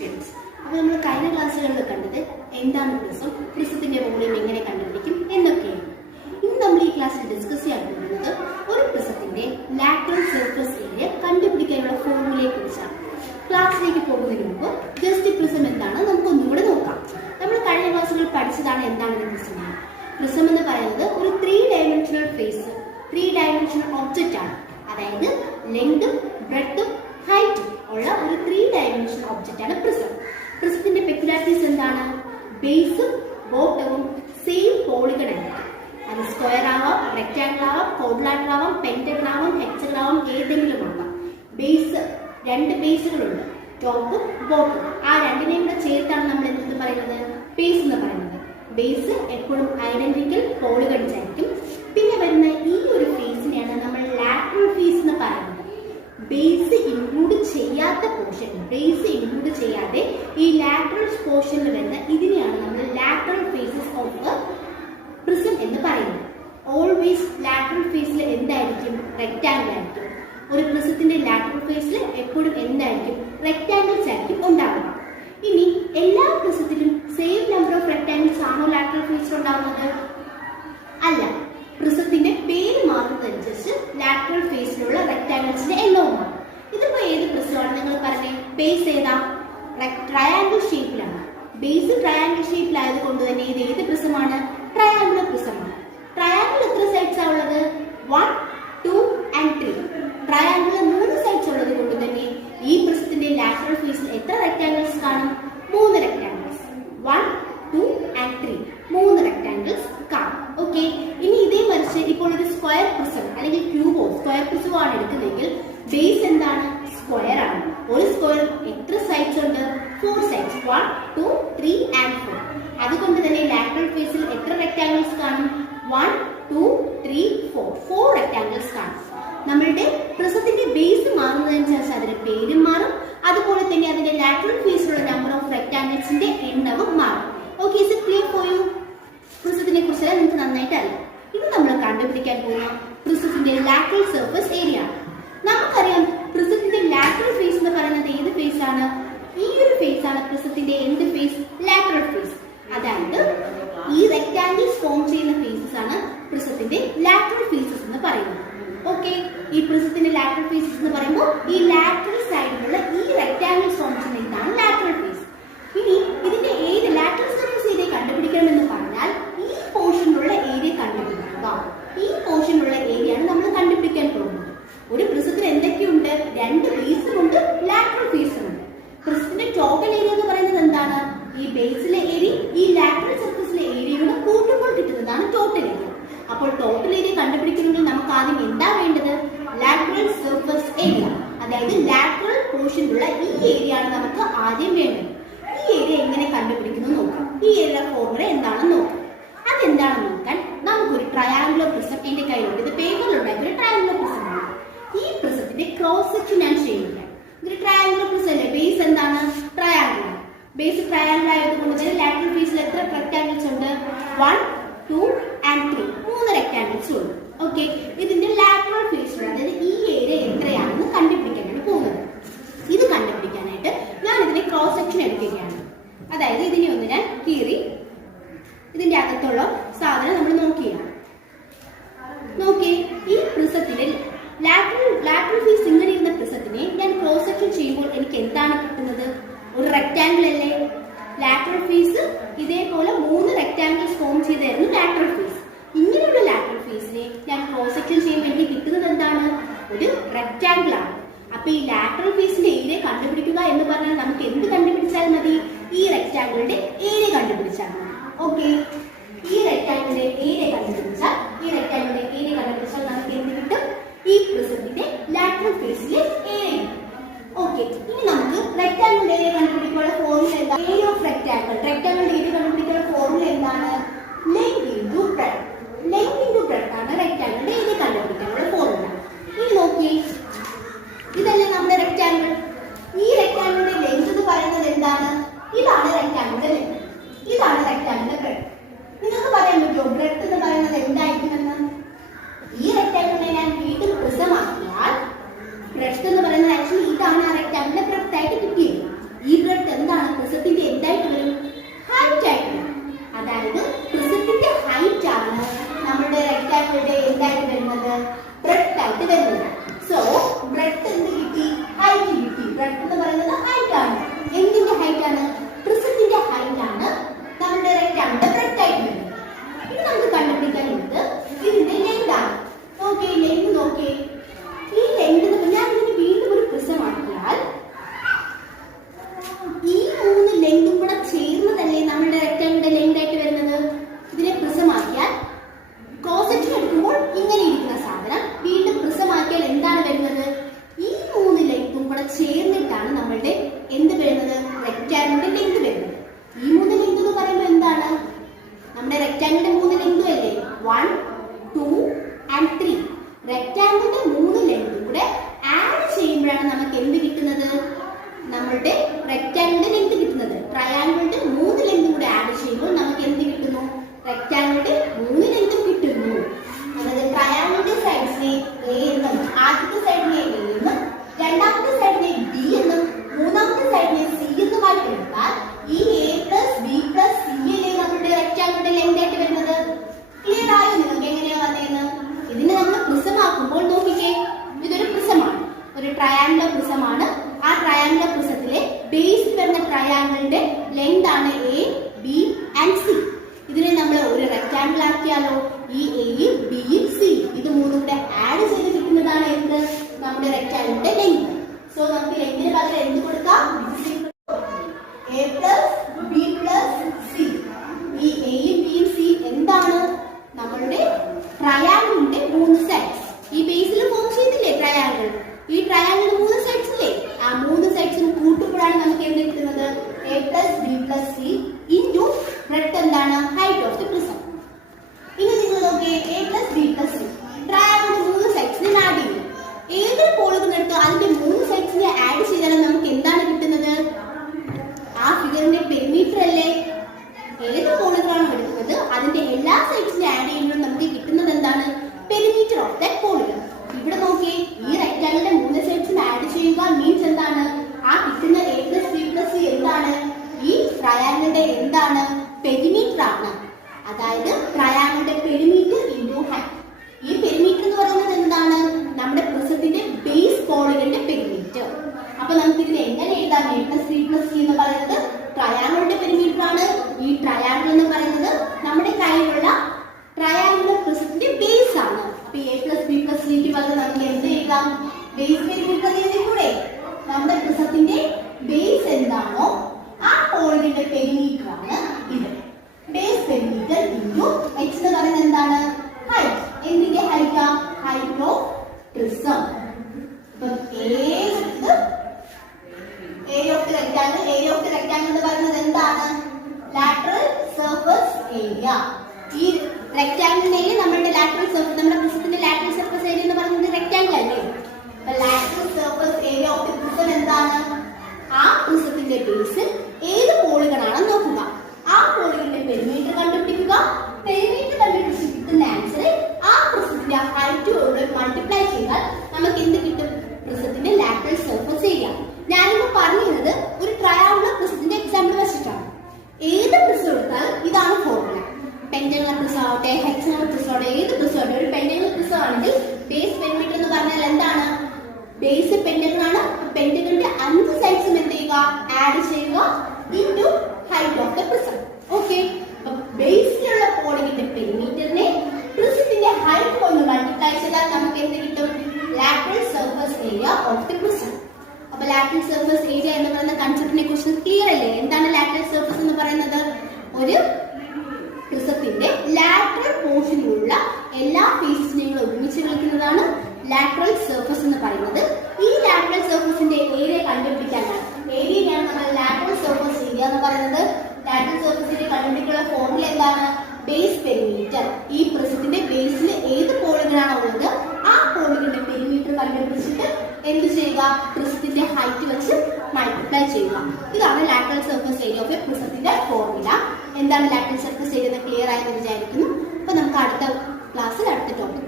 അപ്പോൾ നമ്മൾ കഴിഞ്ഞ ക്ലാസ്സുകളിൽ കണ്ടത് എന്താണ് പ്രിസം, പ്രിസത്തിന്റെ വോളിയം എങ്ങനെ കണ്ടുപിടിക്കും എന്നൊക്കെയാണ്. ഇന്ന് നമ്മൾ ഈ ക്ലാസ്സിൽ ഡിസ്കസ് ചെയ്യാൻ പോകുന്നത് ഒരു പ്രിസത്തിന്റെ ലാറ്ററൽ സർഫസ് ഏരിയ കണ്ടുപിടിക്കാനുള്ള ഫോർമുലയെ കുറിച്ചാണ്. ക്ലാസ്സിലേക്ക് പോകുന്നതിന് മുമ്പ് ജസ്റ്റ് പ്രിസം എന്താണ് നമുക്ക് ഒന്നുകൂടെ നോക്കാം. നമ്മൾ കഴിഞ്ഞ ക്ലാസ്സുകളിൽ പഠിച്ചതാണ് എന്താണ് പ്രിസം. പ്രിസം എന്ന് പറയുന്നത് ഒരു 3 ഡയമെൻഷണൽ ഫേസ്, 3 ഡയമെൻഷണൽ ഒബ്ജക്റ്റ് ആണ്. അതായത് ലെങ്തും ബ്രെഡ്ത്തും ഹൈറ്റും ഉള്ള ഒരു 3 ഡയമെൻഷണൽ ഒബ്ജക്റ്റ് ആണ് പ്രിസം. പ്രിസത്തിന്റെ പെക്യുലാരിറ്റീസ് എന്താണ്? ബേസും ബോട്ടവും സെയിം പോളിഗൺ ആയിരിക്കും. അത് സ്ക്വയർ ആവാം, റെക്ടാംഗിൾ ആവാം, ക്വാഡ്രിലാറ്ററൽ ആവാം, പെന്റഗൺ ആവാം, ഹെക്സഗൺ ആവാം, ഏതെങ്കിലും ആവാം. ബേസ് 2 ബേസുകളുണ്ട്, ടോപ്പും ബോട്ടും. ആ രണ്ടിനെയും കൂടെ ചേർത്താണ് നമ്മൾ എന്ത് പറയുന്നത്? ബേസ് എന്ന് പറയുന്നത്. ബേസ് എപ്പോഴും ഐഡന്റിക്കൽ പോളിഗൺസ് ആയിരിക്കും. പിന്നെ വരുന്ന ഈ ഒരു ഫേസിനെയാണ് നമ്മൾ ലാറ്ററൽ ഫേസ് എന്ന് പറയുന്നത്. ബേസ് ഇൻക്ലൂഡ് ചെയ്യാത്ത പോർഷൻ, ബേസ് ഇൻക്ലൂഡ് ചെയ്യാതെ ഈ ലാറ്ററൽ പോർഷനിൽ വരുന്ന ഇതിനെയാണ് നമ്മൾ ലാറ്ററൽ ഫേസസ് ഓഫ് പ്രിസം എന്ന് പറയുന്നത്. ഓൾവേസ് ലാറ്ററൽ ഫേസിൽ എന്തായിരിക്കും? റെക്ടാംഗിൾ ആയിരിക്കും. ഒരു പ്രിസത്തിന്റെ ലാറ്ററൽ ഫേസിൽ എപ്പോഴും എന്തായിരിക്കും? റെക്ടാംഗിൾസ് ആയിരിക്കും ഉണ്ടാവുക. ഇനി എല്ലാ പ്രിസത്തിലും സെയിം നമ്പർ ഓഫ് റെക്ടാംഗിൾസ് ആണോ ലാറ്ററൽ ഫേസിൽ ഉണ്ടാവുന്നത്? അല്ല. പ്രിസത്തിന്റെ പേര് മാറുന്നതനുസരിച്ച് ലാറ്ററൽ ഫേസിലുള്ള റെക്ടാംഗിൾസിന്റെ എണ്ണവും മാറും. ഇതിപ്പോ ഏത് പ്രിസമാണ് നിങ്ങൾ പറഞ്ഞേ? ബേസ് ഏതാ? ട്രയാങ്കിൾ ഷേപ്പിലാണ്. ബേസ് ട്രയാങ്കിൾ ഷേപ്പിലായത് കൊണ്ട് തന്നെ ഇത് ഏത് പ്രിസമാണ്? ട്രയാങ്കുലർ പ്രിസമാണ്. ട്രയാങ്കിൾ എത്ര സൈഡ്സ് ആ ഉള്ളത്? 1, 2 and 3. ട്രയാങ്കിൾ 3 സൈഡ്സ് ഉള്ളത് കൊണ്ട് തന്നെ ഈ പ്രിസത്തിന്റെ ലാറ്ററൽ ഫേസിൽ എത്ര റെക്ടാംഗിൾസ് കാണും? 3 റെക്ടാംഗിൾസ്. 1, 2 and 3. 3 റെക്ടാംഗിൾസ് കാണും. ഓക്കെ. ഇനി ഇതേ മറിച്ച് ഇപ്പോൾ ഒരു സ്ക്വയർ പ്രിസം അല്ലെങ്കിൽ ക്യൂബോ സ്ക്വയർ പ്രിസമോ ആണ് എടുക്കുന്നതെങ്കിൽ ബേസ് എന്താണ്? സ്ക്വയർ ആണ്. ഒരു സ്ക്വയർ എത്ര സൈഡ്സ് ഉണ്ട്? 4 സൈഡ്സ്. 1, 2, 3 and 4. അതുകൊണ്ട് തന്നെ ലാറ്ററൽ ഫേസിൽ എത്ര റെക്ടാംഗിൾസ് കാണും? 1, 2, 3, 4. 4 റെക്ടാംഗിൾസ് കാണും. നമ്മളുടെ പ്രിസത്തിന്റെ ബേസ് മാറുന്നതനുസരിച്ച് അതിന്റെ പേരും മാറും. അതുപോലെ തന്നെ അതിന്റെ ലാറ്ററൽ ഫേസിലുള്ള നമ്പർ ഓഫ് റെക്ടാംഗിൾസിന്റെ എണ്ണവും മാറും. Okay, is it clear for you? പ്രിസത്തിനെ കുറിച്ച് നിങ്ങൾക്ക് നന്നായിട്ട് അറിയാം. ഇത് നമ്മൾ കണ്ടുപിടിക്കാൻ പോകുന്ന പ്രിസത്തിന്റെ ലാറ്ററൽ സർഫസ് ഏരിയ ആണ്. നമുക്കറിയാം പ്രിസത്തിന്റെ ലാറ്ററൽ ഫേസ് എന്ന് പറയുന്നത് ഏത് ഫേസ് ആണ്? ഈ ഒരു ഫേസ് ആണ് പ്രിസത്തിന്റെ എന്ത് ഫേസ്? Lateral face. അതായത് ഈ റെക്ടാംഗിൾസ് ഫോം ചെയ്യുന്ന ഫേസസ് ആണ് പ്രിസത്തിന്റെ ലാറ്ററൽ ഫേസസ് എന്ന് പറയുന്നത്. ഓക്കെ, ഈ പ്രിസത്തിന്റെ ലാറ്ററൽ ഫേസസ് എന്ന് പറയുമ്പോൾ ഈ ലാറ്ററൽ സൈഡിലുള്ള ഈ റെക്ടാംഗിൾസ് ഫോം ചെയ്യുന്ന ഇതാണ് ലാറ്ററൽ ഫേസ്. ഇനി ഇതിന്റെ ഏത് ലാറ്ററൽ സർഫസ് ഏരിയ കണ്ടുപിടിക്കണമെന്ന് പറഞ്ഞാൽ ഈ പോർഷനിലുള്ള ഏരിയ കണ്ടുപിടിക്കുക. ഈ പോർഷനിലുള്ള ഏരിയയാണ് നമ്മൾ കണ്ടുപിടിക്കാൻ പോകുന്നത്. ഒരു പ്രിസത്തിന് എന്തൊക്കെയുണ്ട്? 2 ബേസും ഉണ്ട്, ലാറ്ററൽ ഫേസും ഉണ്ട്. പ്രിസത്തിന്റെ ടോട്ടൽ ഏരിയ എന്ന് പറയുന്നത് എന്താണ്? ഈ ബേസിലെ ഏരിയ ഈ ലാറ്ററൽ സർഫസിലെ ഏരിയയോട് കൂട്ടുമ്പോൾ കിട്ടുന്നതാണ് ടോട്ടൽ ഏരിയ. അപ്പോൾ ടോട്ടൽ ഏരിയ കണ്ടുപിടിക്കണമെങ്കിൽ നമുക്ക് ആദ്യം എന്താ വേണ്ടത്? Lateral surface area. അതായത് ലാറ്ററൽ പോർഷനിലുള്ള ഈ ഏരിയ ആണ് നമുക്ക് ആദ്യം വേണ്ടത്. ഈ ഏരിയ എങ്ങനെ കണ്ടുപിടിക്കുന്നു നോക്കാം. ഈ ഏരിയ ഫോർമുല എന്താണെന്ന് നോക്കാം. അതെന്താണെന്ന് നോക്കാൻ നമുക്കൊരു ട്രയാങ്കുലർ പ്രിസം എന്റെ കയ്യിലുണ്ട്. ഇത് പേപ്പറിലുണ്ടാക്കിയ ഒരു ട്രയാങ്കുലർ പ്രിസമാണ്. ഈ പ്രിസത്തിന്റെ ക്രോസ് സെക്ഷൻ ഞാൻ ചെയ്യുന്നില്ല. ഇതൊരു ട്രയാങ്കുലർ പ്രിസം അല്ലേ? ബേസ് എന്താണ്? ട്രയാങ്കുലർ. ബേസ് ട്രയാങ്കുലർ ആയതുകൊണ്ട് തന്നെ ലാറ്ററൽ ഫേസിൽ എത്ര റെക്ടാംഗിൾസ് ഉണ്ട്? 1, 2 and 3. 3 റെക്ടാംഗിൾസ് ഉണ്ട്. ഓക്കെ, ഇതിന്റെ ലാറ്ററൽ ഫേസിൽ അതായത് ഈ ഏരിയ എത്രയാണെന്ന് കണ്ടുപിടിക്കാനാണ് പോകുന്നത്. ഇത് കണ്ടുപിടിക്കാനായിട്ട് ഞാൻ ഇതിന്റെ ക്രോസ് സെക്ഷൻ എടുക്കുകയാണ്. അതായത് ഇതിനെ ഒന്ന് ഞാൻ കീറി ഇതിന്റെ അകത്തുള്ള സാധനം നമ്മൾ നോക്കിയാണ്. നോക്കിയേ, ഈ പ്രിസത്തിന്റെ ലാറ്ററൽ ഫേസ് ഇങ്ങനെ ഇരുന്ന പ്രിസത്തിനെ ഞാൻ ക്രോസ് സെക്ഷൻ ചെയ്യുമ്പോൾ എനിക്ക് എന്താണ് കിട്ടുന്നത്? ഒരു റെക്ടാംഗിൾ അല്ലേ? ലാറ്ററൽ ഫേസ് ഇതേപോലെ 3 റെക്ടാംഗിൾസ് ഫോം ചെയ്തായിരുന്നു ലാറ്ററൽ ഫേസ്. ഇങ്ങനെയുള്ള ലാറ്ററൽ ഫേസിനെ ഞാൻ ക്രോസ് സെക്ഷൻ ചെയ്യുമ്പോൾ എനിക്ക് കിട്ടുന്നത് എന്താണ്? ഒരു റെക്ടാംഗിൾ ആണ്. അപ്പൊ ഈ ലാറ്ററൽ ഫേസിന്റെ ഏരിയ കണ്ടുപിടിക്കുക എന്ന് പറഞ്ഞാൽ നമുക്ക് എന്ത് കണ്ടുപിടിച്ചാൽ മതി? ഈ റെക്ടാംഗിളിന്റെ ഏരിയ കണ്ടുപിടിച്ചാൽ മതി. ഓക്കെ, ഈ റെക്ടാംഗിളിന്റെ ഏരിയ കണ്ടുപിടിച്ചാൽ നമുക്ക് എന്ത് കിട്ടും? ഈ പ്രിസത്തിന്റെ ലാറ്ററൽ ഫേസിലെ ഏരിയ. ഓക്കെ, ഇനി നമുക്ക് റെക്ടാംഗിളിന്റെ ഏരിയ കണ്ടുപിടിക്കാനുള്ള ഫോർമുല എന്താണ്? Area of rectangle. റെക്ടാംഗിളിന്റെ ഏരിയ കണ്ടുപിടിക്കാനുള്ള ഫോർമുല എന്താണ്? Length into breadth. Length into breadth ആണ് റെക്ടാംഗിളിന്റെ ഏരിയ കണ്ടുപിടിക്കാനുള്ള ഫോർമുല. ഇനി നോക്കിയേ, ഇതല്ലേ നമ്മുടെ റെക്ടാംഗിൾ. ഈ റെക്ടാംഗിളിന്റെ ലെങ്ത് എന്ന് പറയുന്നത് എന്താണ്? ഇതാണ് റെക്ടാംഗിളിന്റെ ലെങ്ത്, ഇതാണ് റെക്ടാംഗിളിന്റെ ബ്രെഡ്ത്ത്. നിങ്ങൾക്ക് പറയാൻ പറ്റുമോ ബ്രെഡ്ത്ത് എന്ന് പറയുന്നത് എന്തായിരിക്കുമെന്ന്? ഈ റെക്ടാംഗിളിനെ ഞാൻ വീണ്ടും പ്രിസമാക്കിയാൽ ബ്രെഡ്ത്ത് എന്ന് പറയുന്നത് ആക്ച്വലി ഇതാണ് ആ റെക്ടാംഗിളിന്റെ ബ്രെഡ്ത്ത് ആയിട്ട് കിട്ടിയത്. ഈ ബ്രെഡ് എന്താണ് പ്രിസത്തിന്റെ എന്തായിട്ട് വരും? ഹൈറ്റ് ആയിട്ട് വരും. അതായത് പ്രിസത്തിന്റെ ഹൈറ്റ് ആണ് നമ്മുടെ റെക്ടാങ്കിളിന്റെ എന്തായിട്ട് വരുന്നത്? ബ്രെഡ് ആയിട്ട് വരുന്നത്. സോ ബ്രെഡ് എന്ത് കിട്ടി? ഹൈറ്റ് കിട്ടി. ബ്രെഡ് എന്ന് പറയുന്നത് ഹൈറ്റ് ആണ്. എന്തിന്റെ ഹൈറ്റ് ആണ്? പ്രിസത്തിന്റെ ഹൈറ്റ് ആണ് നമ്മുടെ റെക്ടാങ്കിളിന്റെ ബ്രെഡ് ആയിട്ട് വരുന്നത്. ഇനി നമുക്ക് കണ്ടുപിടിക്കാനുള്ളത് ഇതിന്റെ ലെങ്ത് ആണ്. നോക്കിയേ, ലെങ്ത് നോക്കിയേ. ഈ ലെങ്ത് ഞാൻ ഇതിന് വീണ്ടും ഒരു പ്രിസമാക്കിയാൽ ഈ 3 ലെങ്തും കൂടെ ചേർന്നതല്ലേ നമ്മുടെ റെക്ടാങ്കിളിന്റെ ലെങ്ത് ആയിട്ട് വരുന്നത്? ഇതിനെ പ്രിസമാക്കിയാൽ ക്രോസ് സെക്ഷൻ എടുക്കുമ്പോൾ ഇങ്ങനെ ഇരിക്കുന്ന സാധനം വീണ്ടും പ്രിസമാക്കിയാൽ എന്താണ് വരുന്നത്? ഈ 3 ലെങ്തും കൂടെ ചേർന്നിട്ടാണ് നമ്മളുടെ എന്ത് വരുന്നത്? റെക്ടാങ്കിളിന്റെ ലെങ്ത് വരുന്നത്. ഈ 3 ലെങ്ത് എന്ന് പറയുമ്പോൾ എന്താണ്? നമ്മുടെ റെക്ടാങ്കിളിന്റെ 3 ലെങ്തും അല്ലേ? 1, 2 and 3. റെക്ടാങ്കിളിന്റെ 3 ലെങ്തും കൂടെ ആഡ് ചെയ്യുമ്പോഴാണ് നമുക്ക് എന്ത് കിട്ടുന്നത്? നമ്മളുടെ റെക്ടാങ്കിളിന്റെ ലെങ്ത് കിട്ടുന്നത്. ട്രയാങ്കിളിന്റെ 3 ലെങ്തും കൂടെ ആഡ് ചെയ്യുമ്പോൾ നമുക്ക് എന്ത് കിട്ടുന്നു? റെക്ടാങ്കിളിന്റെ 3 ലെങ്തും കിട്ടുന്നു. അതായത് ട്രയാങ്കിളിന്റെ സൈഡ്സിനെ എ എന്നും ആദ്യത്തെ സൈഡിനെ എ എന്നും രണ്ടാമത്തെ സൈഡിനെ ബി എന്നും മൂന്നാമത്തെ സൈഡിനെ സി എന്നുമായിട്ട് എടുത്താൽ ഈ A plus B plus C അല്ലേ നമ്മുടെ റെക്ടാങ്കിളിന്റെ ലെങ്ത് ആയിട്ട് വരുന്നത്? ക്ലിയർ ആയോ നിങ്ങൾക്ക് എങ്ങനെയാ വന്നതെന്ന്? ഇതിനെ നമ്മൾ പ്രിസമാക്കുമ്പോൾ നോക്കിക്കേ, ഇതൊരു പ്രിസമാണ്, ഒരു ട്രയാങ്കുലർ പ്രിസമാണ്. ആ ട്രയാങ്കുലർ പ്രിസത്തിലെ ബേസിൽ വരുന്ന ട്രയാങ്കിളിന്റെ ലെങ്ത് ആണ് എ, ബി ആൻഡ് സി. ഇതിനെ നമ്മൾ ഒരു റെക്ടാങ്കിൾ ആക്കിയാലോ? ഈ എയും ബിയും സി ഇത് മൂന്നും കൂടെ ആഡ് ചെയ്ത് കിട്ടുന്നതാണ് എന്ത്? നമ്മുടെ റെക്ടാങ്കിളിന്റെ ലെങ്ത്. സോ നമുക്ക് ലെങ്തിന് പകരം എന്ത് കൊടുക്കാം? A plus B plus C. ഈ എയും ബിയും സി എന്താണ്? നമ്മളുടെ ട്രയാങ്കിളിന്റെ 3 സൈഡ്സ്. ഈ ബേസിൽ ഫോം ചെയ്തില്ലേ ട്രയാങ്കിൾ? ഈ ട്രയാങ്കിളിന് 3 സൈഡ്സ് ഇല്ലേ? ആ 3 സൈഡ്സും കൂട്ടുമ്പോഴാണ് നമുക്ക് എന്ത് കിട്ടുന്നത്? A plus B plus C into breadth എന്താണ്? Height of the prism. ഇനി നിങ്ങൾ നോക്കിയേ, A plus B plus C ട്രയാങ്കിളിന്റെ 3 സൈഡ്സിനെ ആഡ് ചെയ്യും. ഏതൊരു പോളിഗൺ എടുത്തോ അതിന്റെ 3 സൈഡ്സിനെ ആഡ് ചെയ്താലും നമുക്ക് എന്താണ് കിട്ടുന്നത്? ആ ഫിഗറിന്റെ പെരിമീറ്റർ അല്ലേ? ഏത് പോളിഗണാണ് എടുക്കുന്നത് അതിന്റെ എല്ലാ സൈഡ്സിനെ ആഡ് ചെയ്യുമ്പോൾ നമുക്ക് കിട്ടുന്നത് എന്താണ്? Perimeter of that polygon. ഇവിടെ നോക്കിയേ, ഈ റെക്ടാങ്കിളിന്റെ 3 സൈഡ്സിനെ ആഡ് ചെയ്യുക മീൻസ് എന്താണ്? ആ കിട്ടുന്ന A plus B plus C എന്താണ്? ഈ ട്രയാങ്കിളിന്റെ എന്താണ്? പെരിമീറ്റർ ആണ്. അതായത് ട്രയാങ്കിളിന്റെ പെരിമീറ്റർ ഇൻറ്റു ഹൈറ്റ്. ഈ പെരിമീറ്റർ എന്ന് പറയുന്നത് എന്താണ്? നമ്മുടെ പ്രിസത്തിന്റെ ബേസ് പോളിഗന്റെ പെരിമീറ്റർ. അപ്പൊ നമുക്ക് ഇതിനെ എങ്ങനെ എഴുതാം? A plus B plus C എന്ന് പറയുന്നത് ട്രയാങ്കിളിന്റെ പെരിമീറ്റർ ആണ്. ഈ ട്രയാങ്കിൾ എന്ന് പറയുന്നത് നമ്മുടെ കയ്യിലുള്ള ട്രയാങ്കിൾ പ്രിസത്തിന്റെ ബേസ് ആണ്. അപ്പൊ എ പ്ലസ് ബി പ്ലസ് സിക്ക് പകരം നമുക്ക് എന്ത് എഴുതാം? ബേസ് പെരിമീറ്റർ എഴുതിക്കൂടെ? നമ്മുടെ പ്രിസത്തിന്റെ ബേസ് എന്താണോ ആ പോളിഗന്റെ പെരിമീറ്റർ ആണ് ഇത്. ബേസ് പെരിമീറ്റർ ഇൻറ്റു എക്സ് എന്ന് പറയുന്നത് എന്താണ്? ഹൈറ്റ്. എന്തിന്റെ ഹൈറ്റാ? Height of prism. അപ്പൊ ഏരിയ ഓഫ് ദി റെക്ടാങ്കിൾ എന്ന് പറയുന്നത് എന്താണ്? Lateral surface area. ഈ റെക്ടാങ്കിളിനെ നമ്മുടെ ലാറ്ററൽ സർഫസ്, നമ്മുടെ പ്രിസത്തിന്റെ ലാറ്ററൽ സർഫസ് ഏരിയ എന്ന് പറയുന്നത് റെക്ടാങ്കിൾ അല്ലേ? അപ്പൊ lateral surface area of the prism എന്താണ്? ആ പ്രിസത്തിന്റെ ബേസിൽ ഏത് പോളിഗൺ ആണെന്ന് നോക്കുക. ആ പോളിഗന്റെ പെരിമീറ്റർ കണ്ടുപിടിക്കുക. പെരിമീറ്റർ കണ്ടുപിടിച്ച് കിട്ടുന്ന ആൻസർ ആ പ്രിസത്തിന്റെ ഹൈറ്റോട് മൾട്ടിപ്ലൈ ചെയ്താൽ നമുക്ക് എന്ത് കിട്ടും? പ്രിസത്തിന്റെ ലാറ്ററൽ സർഫസ് ഏരിയ. ഞാനിപ്പോ പറഞ്ഞത് ഒരു ട്രയാങ്കുലർ പ്രിസത്തിന്റെ എക്സാമ്പിൾ വെച്ചിട്ടാണ്. ഏത് പ്രിസം എടുത്താലും ഇതാണ് ഫോർമുല. പെന്റഗണൽ പ്രിസം ആവട്ടെ, ഹെക്സഗണൽ പ്രിസം ആവട്ടെ, ഏത് പ്രിസം ആവട്ടെ, ഒരു പെന്റഗണൽ പ്രിസം ആണെങ്കിൽ ബേസ് പെരിമീറ്റർ എന്ന് പറഞ്ഞാൽ എന്താണ്? ബേസ് പെന്റഗൺ ആണ്. പെന്റഗണിന്റെ 5 സൈഡ്സും എന്ത് ചെയ്യുക? ആഡ് ചെയ്യുക into height of the prism. Okay, ബേസിലുള്ള പോളിഗന്റെ പെരിമീറ്ററിനെ പ്രിസത്തിന്റെ ഹൈറ്റ് കൊണ്ട് മൾട്ടിപ്ലൈ ചെയ്താൽ നമുക്ക് എന്ത് കിട്ടും? Lateral surface area of the prism. അപ്പൊ ലാറ്ററൽ സർഫസ് ഏരിയ എന്ന് പറയുന്ന കൺസെപ്റ്റിനെ കുറിച്ച് ക്ലിയർ അല്ലേ? എന്താണ് ലാറ്ററൽ സർഫസ് എന്ന് പറയുന്നത്? ഒരു പ്രിസത്തിന്റെ ലാറ്ററൽ പോർഷനിലുള്ള എല്ലാ ഫേസസിനെയും ഒരുമിച്ച് കളിക്കുന്നതാണ് ലാറ്ററൽ സർഫസ് എന്ന് പറയുന്നത്. ഈ ലാറ്ററൽ സർഫസിന്റെ ഏരിയ കണ്ടുപിടിക്കാനാണ് ഏരിയയാണ് നമ്മൾ ലാറ്ററൽ സർഫസ് ഏരിയ എന്ന് പറയുന്നത്. ലാറ്ററൽ സർഫസിന്റെ കണ്ടുപിടിക്കാനുള്ള ഫോർമുല എന്താണ്? Base perimeter. ഈ പ്രിസത്തിന്റെ ബേസിൽ ഏത് പോളിഗണാണോ ഉള്ളത് ആ പോളിഗന്റെ പെരിമീറ്റർ കണ്ടുപിടിച്ചിട്ട് എന്ത് ചെയ്യുക? പ്രിസത്തിന്റെ ഹൈറ്റ് വെച്ച് മൾട്ടിപ്ലൈ ചെയ്യുക. ഇതാണ് lateral surface area of a പ്രിസത്തിന്റെ ഫോർമുല. എന്താണ് ലാറ്ററൽ സർഫസ് ഏരിയ എന്ന് ക്ലിയർ ആയെന്ന് വിചാരിക്കുന്നു. അപ്പൊ നമുക്ക് അടുത്ത ക്ലാസ്സിൽ അടുത്ത ടോപ്പിക്